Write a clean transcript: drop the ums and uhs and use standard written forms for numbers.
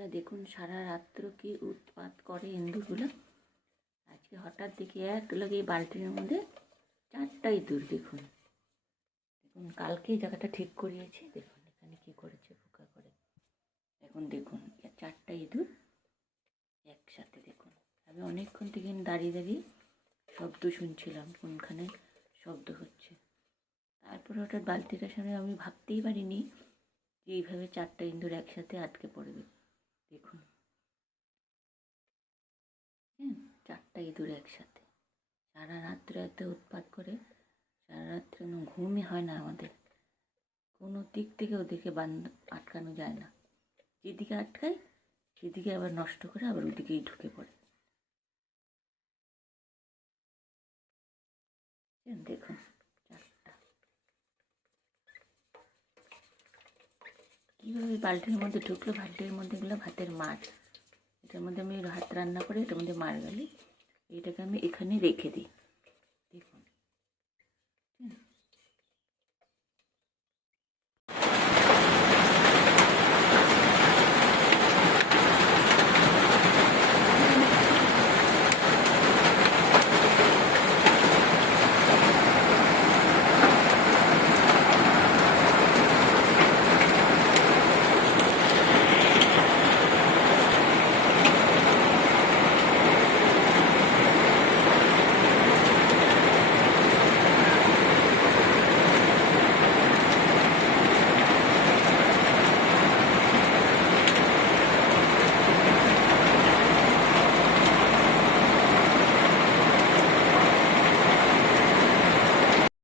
বন্ধুরা দেখুন সারা রাত্র কি উৎপাত করে ইঁদুরগুলো। আজকে হঠাৎ দেখি এক লগে বালতির মধ্যে 4টা ইঁদুর। দেখুন দেখুন কালকেই জায়গাটা ঠিক করিয়েছি। দেখুন এখানে কি করেছে পোকা করে। এখন দেখুন 4টা ইঁদুর একসাথে। দেখুন আমি অনেকক্ষণ থেকে দাঁড়িয়ে দাঁড়িয়ে শব্দ শুনছিলাম কোনখানে শব্দ হচ্ছে। তারপরে হঠাৎ বালতিটার সামনে আমি ভাবতেই পারিনি যে এইভাবে 4টা ইঁদুর একসাথে আটকে পড়বে। দেখুন হ্যাঁ, 4টা ইঁদুর একসাথে সারা রাত্রে এত উৎপাত করে। সারা রাত্রে কোনো ঘুমই হয় না আমাদের। কোনো দিক থেকে ওদেরকে আটকানো যায় না। যেদিকে আটকায় সেদিকে আবার নষ্ট করে আবার ওদিকেই ঢুকে পড়ে। দেখুন 4টা কীভাবে বালতির মধ্যে ঢুকলো। বালতির মধ্যে গেলো ভাতের মার। এটার মধ্যে আমি ভাত রান্না করে এটার মধ্যে মার গেলে এটাকে আমি এখানে রেখে দিই। দেখুন